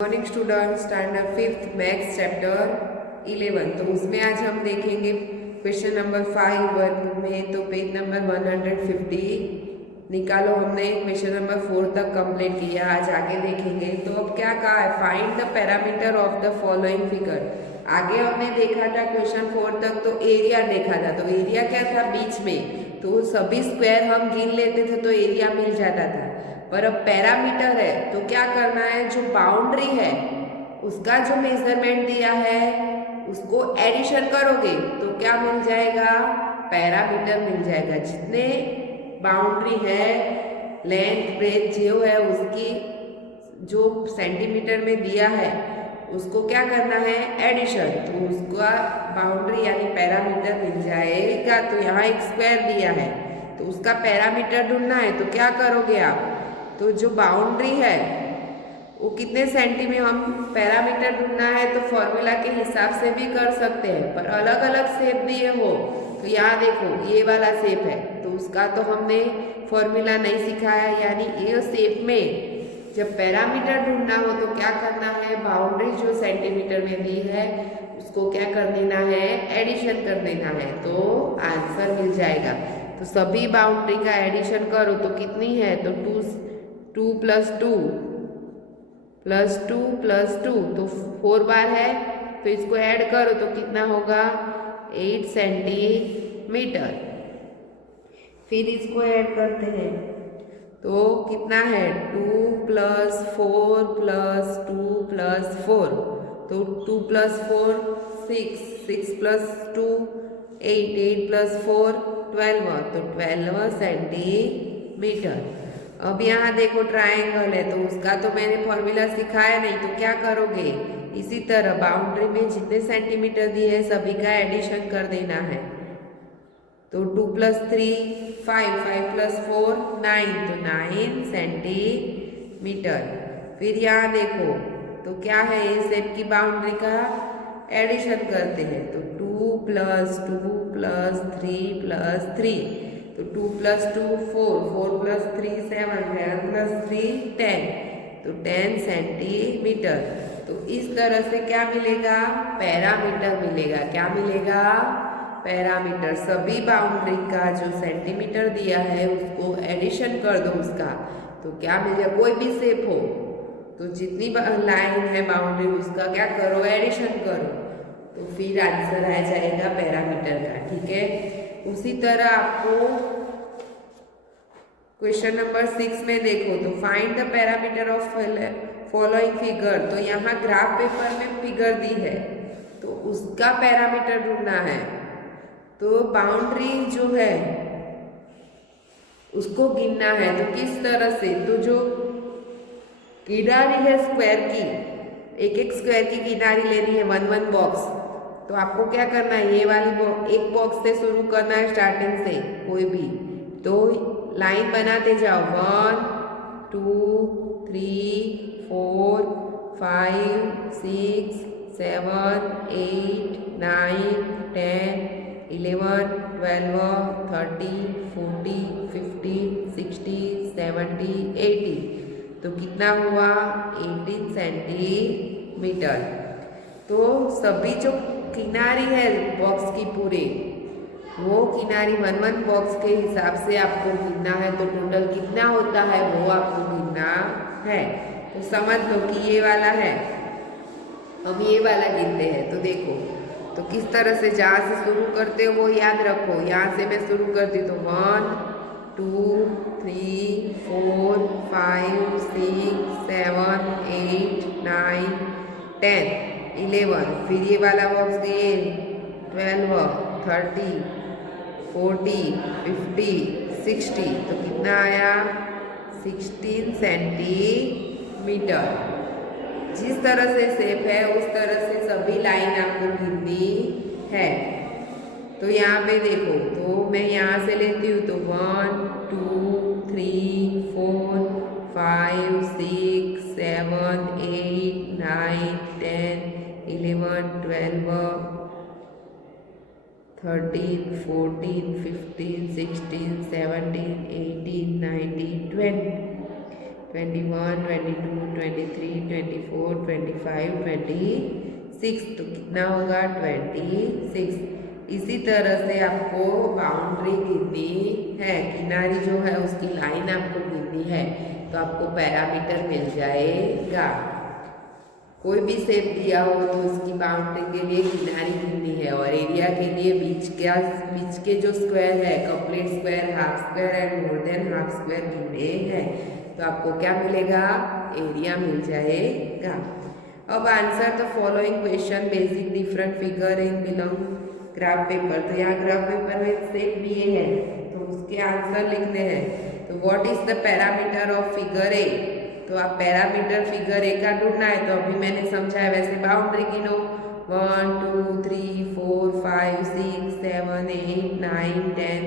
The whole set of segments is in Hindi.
Morning student standard fifth maths chapter 11। तो उसमें आज हम देखेंगे क्वेश्चन नंबर 5 वर्क में। तो पेज नंबर 150 निकालो। हमने क्वेश्चन नंबर 4 तक कंप्लीट किया, आज आगे देखेंगे। तो अब क्या कहा है, find the parameter of the following figure. आगे हमने देखा था क्वेश्चन 4 तक तो एरिया देखा था। तो एरिया क्या था, बीच में तो सभी स्क्वायर हम गिन लेते थे तो एरिया मिल जाता था। पर अब पैरामीटर है तो क्या करना है, जो बाउंड्री है उसका जो मेजरमेंट दिया है उसको एडिशन करोगे तो क्या मिल जाएगा, पैरामीटर मिल जाएगा। जितने बाउंड्री है, लेंथ ब्रेथ जो है उसकी जो सेंटीमीटर में दिया है उसको क्या करना है, एडिशन। तो उसका बाउंड्री यानी पैरामीटर मिल जाएगा। तो यहाँ एक स्क्वायर दिया है तो उसका पैरामीटर ढूंढना है तो क्या करोगे आप, तो जो बाउंड्री है वो कितने सेंटी में हम पैरामीटर ढूंढना है तो फॉर्मूला के हिसाब से भी कर सकते हैं। पर अलग अलग शेप दिए हो तो यहाँ देखो ये वाला शेप है तो उसका तो हमने फॉर्मूला नहीं सिखाया, यानी ये शेप में जब पैरामीटर ढूंढना हो तो क्या करना है, बाउंड्री जो सेंटीमीटर में दी है उसको क्या कर देना है, एडिशन कर देना है तो आंसर मिल जाएगा। तो सभी बाउंड्री का एडिशन करो तो कितनी है, तो 2 प्लस 2 प्लस 2 प्लस 2 तो 4 बार है तो इसको ऐड करो तो कितना होगा, 8 सेंटीमीटर। फिर इसको ऐड करते हैं तो कितना है, 2 प्लस 4 प्लस 2 प्लस 4 तो 2 प्लस 4 6, 6 प्लस 2 8, 8 प्लस 4 12 तो 12 सेंटीमीटर। अब यहाँ देखो ट्रायंगल है तो उसका तो मैंने फॉर्मूला सिखाया नहीं, तो क्या करोगे, इसी तरह बाउंड्री में जितने सेंटीमीटर दिए है सभी का एडिशन कर देना है। तो 2 प्लस 3 5, 5 प्लस 4 9 तो 9 सेंटीमीटर। फिर यहाँ देखो तो क्या है, ये शेप की बाउंड्री का एडिशन करते हैं तो 2 प्लस 2 प्लस 3 प्लस 3 तो 2 प्लस 2 4, 4 प्लस 3 7, 7 प्लस 3 10 तो 10 सेंटीमीटर। तो इस तरह से क्या मिलेगा, पैरामीटर मिलेगा। क्या मिलेगा, पैरामीटर। सभी बाउंड्री का जो सेंटीमीटर दिया है उसको एडिशन कर दो उसका तो क्या मिलेगा, कोई भी शेप हो तो जितनी लाइन है बाउंड्री उसका क्या करो, एडिशन करो तो फिर आंसर आ जाएगा पैरामीटर का। ठीक है, उसी तरह आपको क्वेश्चन नंबर 6 में देखो तो find the parameter of following figure. तो यहाँ ग्राफ पेपर में फिगर दी है तो उसका पैरामीटर ढूंढना है। तो बाउंड्री जो है उसको गिनना है तो किस तरह से, तो जो किनारी है स्क्वायर की, एक एक स्क्वायर की किनारी लेनी है 1 1 बॉक्स। तो आपको क्या करना है, ये वाली एक बॉक्स से शुरू करना है, स्टार्टिंग से कोई भी तो लाइन बनाते जाओ 1 2 3 4 5 6 7 8 9 10 11 12 13 14 15 16 17 18 तो कितना हुआ, 18 सेंटीमीटर। तो सभी जो किनारी है बॉक्स की पूरे, वो किनारी 1 1 बॉक्स के हिसाब से आपको गिनना है तो टोटल कितना होता है वो आपको गिनना है। तो समझ लो कि ये वाला है, हम ये वाला गिनते हैं। तो देखो तो किस तरह से जहाँ से शुरू करते हो वो याद रखो। यहाँ से मैं शुरू करती तो 1 2 3 4 5 6 7 8 9 10 11 फिर ये वाला बॉक्स गए 12 30 40 50 60 तो कितना आया, 16 सेंटीमीटर। जिस तरह से शेप है उस तरह से सभी लाइन आपको गिननी है। तो यहाँ पे देखो तो मैं यहाँ से लेती हूँ तो 1 2 3 4 5 6 7 8 9 10 11 12 13 14 15 16 17 18 19 20 21, 22, 23, 24, 25, 26, तो कितना होगा 26। इसी तरह से आपको बाउंड्री गिननी है, किनारी जो है उसकी लाइन आपको गिननी है, तो आपको पैरामीटर मिल जाएगा। कोई भी शेप दिया हो तो उसकी बाउंड्री के लिए किनारी गिननी है, और एरिया के लिए बीच के जो स्क्वायर है, complete square, half square and more than half square गिनने हैं, तो आपको क्या मिलेगा, एरिया मिल जाएगा। अब answer the following question basic different figure in belong graph paper. तो यहाँ ग्राफ पेपर में शेप दिए हैं तो उसके आंसर लिखने हैं। तो what is the parameter of figure A, तो आप पैरामीटर फिगर ए का ढूंढना है, तो अभी मैंने समझाया वैसे बाउंड्री गिनो 1 2 3 4 5 6 7 8 9 10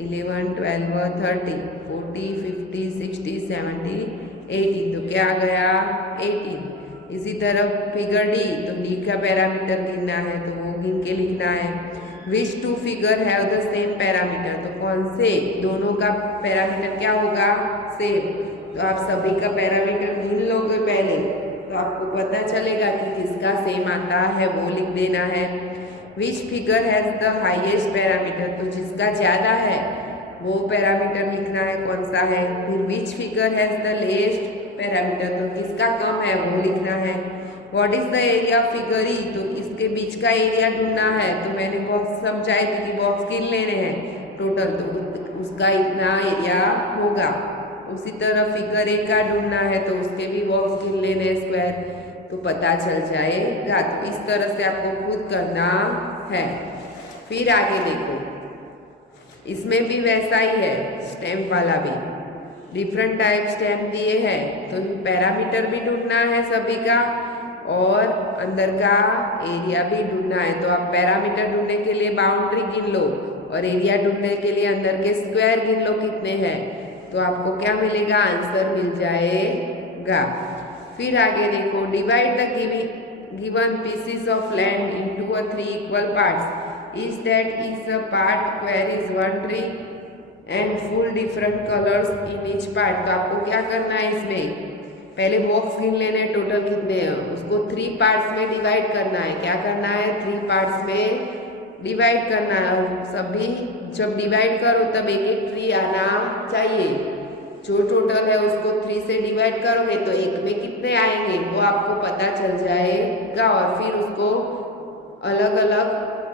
11 12 13 14 15 16 17 18, तो क्या आ गया 18। इसी तरह फिगर डी, तो डी का पैरामीटर गिनना है तो वो गिन के लिखना है। Which two figure have the same parameter, तो कौन से दोनों का पैरामीटर क्या होगा, सेम। तो आप सभी का पैरामीटर गिन लोगे पहले, तो आपको पता चलेगा कि किसका सेम आता है, वो लिख देना है। Which figure has the highest parameter, तो जिसका ज़्यादा है वो पैरामीटर लिखना है कौन सा है। फिर which figure has the लेस्ट parameter, तो किसका कम है वो लिखना है। What is the area of figure ई, तो इसके बीच का एरिया ढूंढना है, तो मैंने बॉक्स समझाई थी कि बॉक्स गिन लेने हैं टोटल, तो उसका इतना एरिया होगा। उसी तरह फिगर ए का ढूंढना है तो उसके भी बॉक्स गिन लेने हैं स्क्वायर, तो पता चल जाएगा। तो इस तरह से आपको खुद करना है। फिर आगे देखो, इसमें भी वैसा ही है, स्टैम्प वाला भी डिफरेंट टाइप स्टैम्प दिए हैं, तो पैरामीटर भी ढूंढना है सभी का और अंदर का एरिया भी ढूंढना है। तो आप पैरामीटर ढूंढने के लिए बाउंड्री गिन लो और एरिया ढूंढने के लिए अंदर के स्क्वायर गिन लो कितने हैं, तो आपको क्या मिलेगा, आंसर मिल जाएगा। फिर आगे देखो, divide the given pieces of land into 3 equal parts, is that is a part where is one tree and fill different colours in each part. तो आपको क्या करना है, इसमें पहले बॉक्स गिन लेने टोटल कितने हैं, उसको 3 पार्ट्स में डिवाइड करना है। क्या करना है, 3 पार्ट्स में डिवाइड करना है, और सभी जब डिवाइड करो तब एक एक ट्री आना चाहिए। जो टोटल है उसको 3 से डिवाइड करोगे तो एक में कितने आएंगे वो आपको पता चल जाएगा, और फिर उसको अलग अलग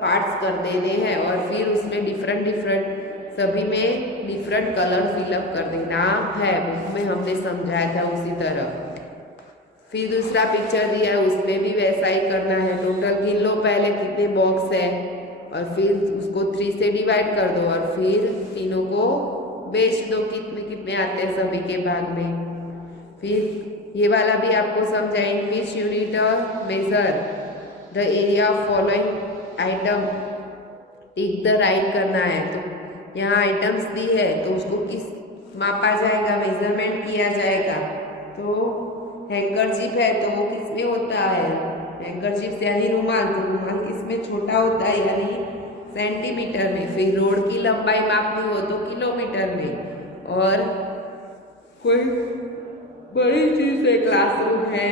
पार्ट्स कर देने हैं, और फिर उसमें डिफरेंट सभी में डिफरेंट कलर फिलअप कर देना है। बुक में हमने समझाया था उसी तरह। फिर दूसरा पिक्चर दिया है उसमें भी वैसा ही करना है। टोटल गिन लो पहले कितने बॉक्स है, और फिर उसको 3 से डिवाइड कर दो, और फिर तीनों को बेच दो कितने कितने आते हैं सभी के भाग में। फिर ये वाला भी आपको समझाएंगे, which unit measure the area of following item, tick the right करना है। तो यहाँ आइटम्स दी है तो उसको किस मापा जाएगा, मेजरमेंट किया जाएगा। तो हैंकरचिप है तो वो किस में होता है, हैंकरचिप यानी रुमाल, तो रुमाल किसमें छोटा होता है यानी सेंटीमीटर में। फिर रोड की लंबाई मापनी हो तो किलोमीटर में, और कोई बड़ी चीज है, क्लासरूम है,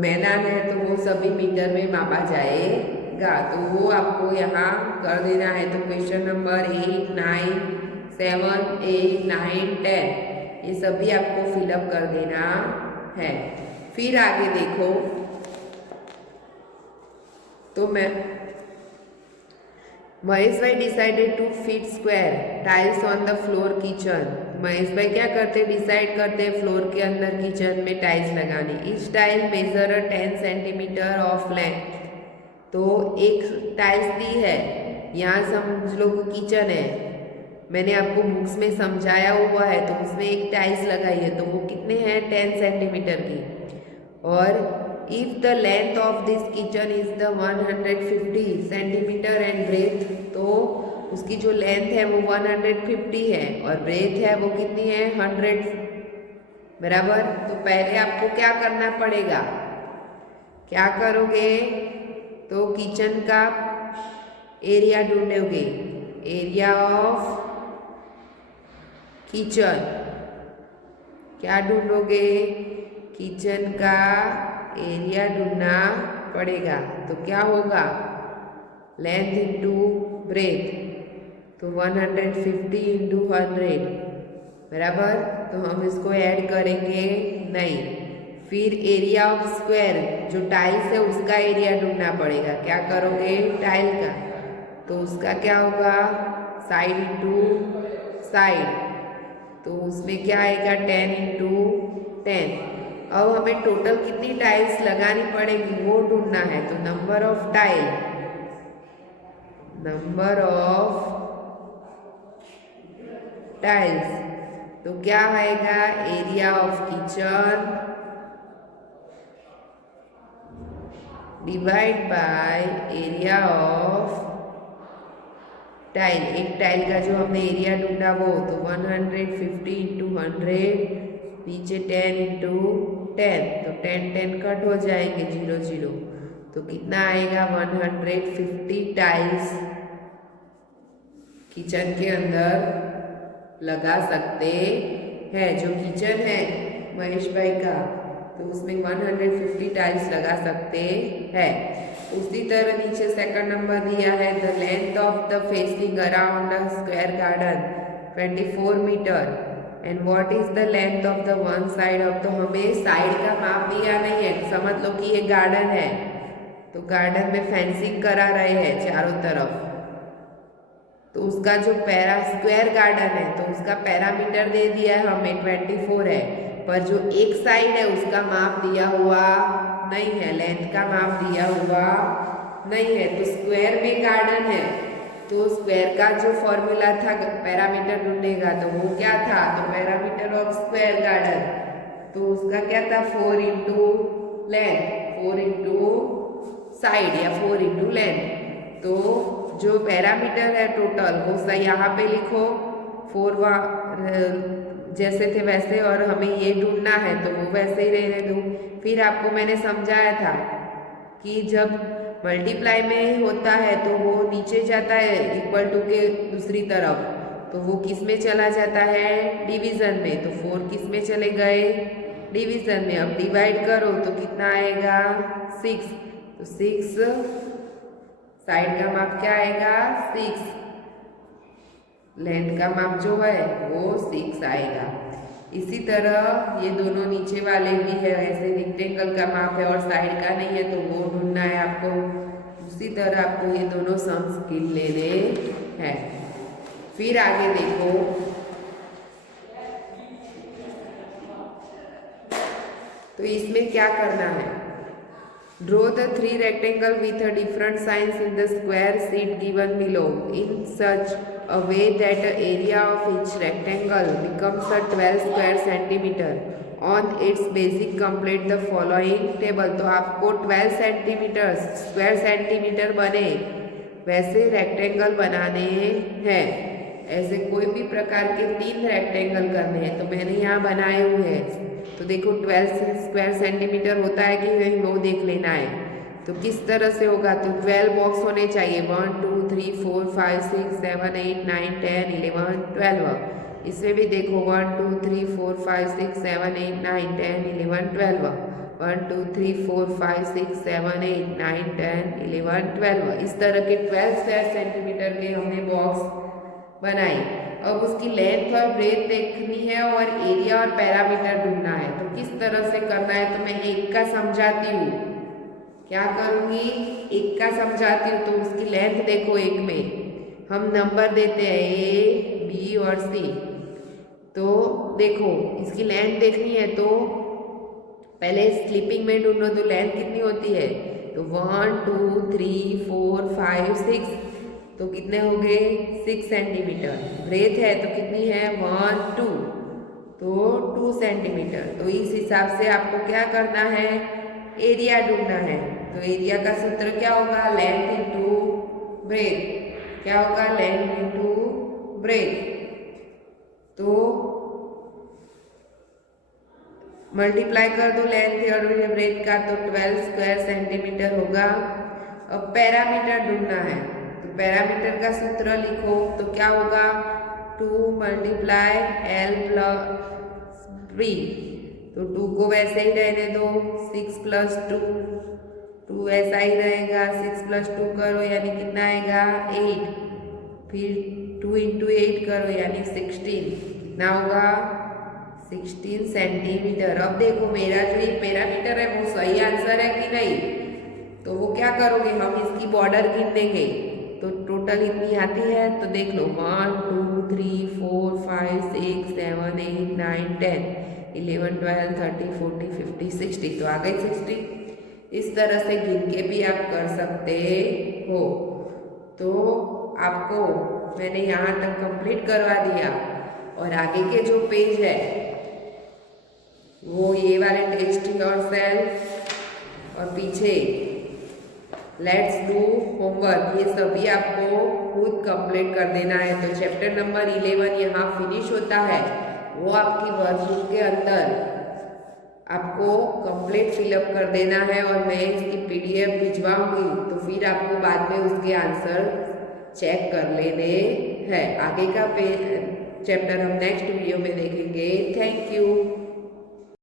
मैदान है, तो वो सभी मीटर में मापा जाएगा। तो वो आपको यहाँ कर देना है। तो क्वेश्चन नंबर 8, 9, 7, 8, 9, 10 ये सभी आपको फिलअप कर देना है। फिर आगे देखो, तो महेश भाई decided to fit square tiles on the floor kitchen. Mahesh भाई क्या करते, डिसाइड करते हैं फ्लोर के अंदर किचन में टाइल्स लगाने। Each tile measure 10 centimetre of length. तो एक टाइल्स दी है, यहाँ समझ लो किचन है, मैंने आपको बुक्स में समझाया हुआ है, तो उसमें एक टाइल्स लगाई है, तो वो कितने हैं 10 सेंटीमीटर की। और if the length of this kitchen is the 150 centimetre and breadth, तो उसकी जो लेंथ है वो 150 है और ब्रेथ है वो कितनी है 100, बराबर। तो पहले आपको क्या करना पड़ेगा, क्या करोगे, तो किचन का एरिया ढूंढोगे, एरिया ऑफ किचन क्या ढूंढोगे? किचन का एरिया ढूंढना पड़ेगा। तो क्या होगा? लेंथ इंटू ब्रेथ, तो 150 इंटू 100 बराबर। तो हम इसको ऐड करेंगे नहीं। फिर एरिया ऑफ स्क्वायर, जो टाइल्स है उसका एरिया ढूंढना पड़ेगा। क्या करोगे? टाइल का, तो उसका क्या होगा? साइड इंटू साइड, तो उसमें क्या आएगा? 10 इंटू 10। अब हमें टोटल कितनी टाइल्स लगानी पड़ेगी वो ढूंढना है। तो number of tile, number of tiles, तो क्या आएगा? Area of kitchen divide by area of tile. एक टाइल का जो हमने एरिया ढूंढा वो, तो 150 इंटू 100, नीचे 10 इंटू 10, तो 10 कट हो जाएंगे, 0 0, तो कितना आएगा? 150 टाइल्स किचन के अंदर लगा सकते हैं। जो किचन है महेश भाई का, तो उसमें 150 टाइल्स लगा सकते हैं। उसी तरह नीचे सेकंड नंबर दिया है, the length of the fencing around the square garden 24 metre and what is the length of the one side of. तो हमें साइड का माप दिया नहीं है। समझ लो कि ये गार्डन है, तो गार्डन में फेंसिंग करा रहे हैं चारों तरफ, तो उसका जो स्क्वायर गार्डन है तो उसका पैरामीटर दे दिया है हमें 24 है, पर जो एक साइड है उसका माप दिया हुआ नहीं है, लेंथ का माप दिया हुआ नहीं है। तो स्क्वायर में गार्डन है, तो स्क्वायर का जो फॉर्मूला था पैरामीटर ढूंढेगा, तो वो क्या था? तो पैरामीटर ऑफ स्क्वायर गार्डन, तो उसका क्या था? 4 इंटू लेंथ, 4 इंटू साइड या 4 इंटू लेंथ। तो जो पैरामीटर है टोटल वो सही यहाँ पे लिखो, 4 जैसे थे वैसे, और हमें ये ढूंढना है तो वो वैसे ही रहने दो। फिर आपको मैंने समझाया था कि जब मल्टीप्लाई में होता है तो वो नीचे जाता है इक्वल टू के दूसरी तरफ, तो वो किस में चला जाता है? डिवीजन में। तो 4 किस में चले गए? डिवीजन में। अब डिवाइड करो तो कितना आएगा? 6, तो 6 साइड का माप क्या आएगा? 6, लेंथ का माप जो है वो 6 आएगा। इसी तरह ये दोनों नीचे वाले भी है, ऐसे रेक्टेंगल का माप है और साइड का नहीं है, तो वो ढूंढना है आपको। उसी तरह आपको ये दोनों सम स्किल लेने हैं। फिर आगे देखो, तो इसमें क्या करना है? Draw the 3 rectangle with a different signs in the square sheet given below in such a way that the area of each rectangle becomes a 12 square centimeter. On its basic complete the following table. तो आपको 12 सेंटीमीटर स्क्वायर सेंटीमीटर बने वैसे रेक्टेंगल बनाने हैं। ऐसे कोई भी प्रकार के 3 रेक्टेंगल करने हैं, तो मैंने यहाँ बनाए हुए हैं। तो देखो 12 स्क्वायर सेंटीमीटर होता है कि नहीं वो देख लेना है। तो किस तरह से होगा? तो 12 बॉक्स होने चाहिए, 1 2 3 4 5 6 7 8 9 10 11 12। इसमें भी देखो 1 2 3 4 5 6 7 8 9 10 11 12, 1 2 3 4 5 6 7 8 9 10 11 12। इस तरह के 12 स्क्वायर सेंटीमीटर के हमने बॉक्स बनाई। अब उसकी लेंथ और ब्रेथ देखनी है और एरिया और पैरामीटर ढूंढना है। तो किस तरह से करना है? तो मैं एक का समझाती हूँ। क्या करूँगी? एक का समझाती हूँ। तो उसकी लेंथ देखो, एक में हम नंबर देते हैं A, B और C। तो देखो इसकी लेंथ देखनी है तो पहले स्लीपिंग में ढूंढो, तो लेंथ कितनी होती है? तो 1 2 3 4 5 6, तो कितने हो गए? 6 सेंटीमीटर। ब्रेथ है तो कितनी है? 1 2, तो 2 सेंटीमीटर। तो इस हिसाब से आपको क्या करना है? एरिया ढूंढना है। तो एरिया का सूत्र क्या होगा? Length into breadth. क्या होगा? Length into breadth. तो मल्टीप्लाई कर दो लेंथ और ब्रेथ का, तो 12 स्क्वायर सेंटीमीटर होगा। अब पैरामीटर ढूंढना है, तो पैरामीटर का सूत्र लिखो। तो क्या होगा? 2 × L प्लस 3, तो 2 को वैसे ही रहने दो, 6 प्लस 2, 2 ऐसा ही रहेगा, 6 प्लस 2 करो यानी कितना आएगा 8, फिर 2 इंटू 8 करो यानी 16, कितना होगा 16 सेंटीमीटर। अब देखो मेरा जो ये पैरामीटर है वो सही आंसर है कि नहीं, तो वो क्या करोगे, हम इसकी बॉर्डर गिन देंगे, तो टोटल इतनी आती है, तो देख लो 1 2 3 4 5 6 7 8 9 10 11 12 13 14 15 16, तो आ गई 60। इस तरह से गिन के भी आप कर सकते हो। तो आपको मैंने यहाँ तक कंप्लीट करवा दिया, और आगे के जो पेज है वो ये वाले टेस्ट योरसेल्फ और पीछे लेट्स डू होमवर्क, ये सभी आपको खुद कंप्लीट कर देना है। तो चैप्टर नंबर 11 यहाँ फिनिश होता है, वो आपकी वर्कबुक के अंदर आपको कंप्लीट फिलअप कर देना है, और मैं इसकी PDF भिजवाऊंगी, तो फिर आपको बाद में उसके आंसर चेक कर लेने हैं। आगे का चैप्टर हम नेक्स्ट वीडियो में देखेंगे। Thank you.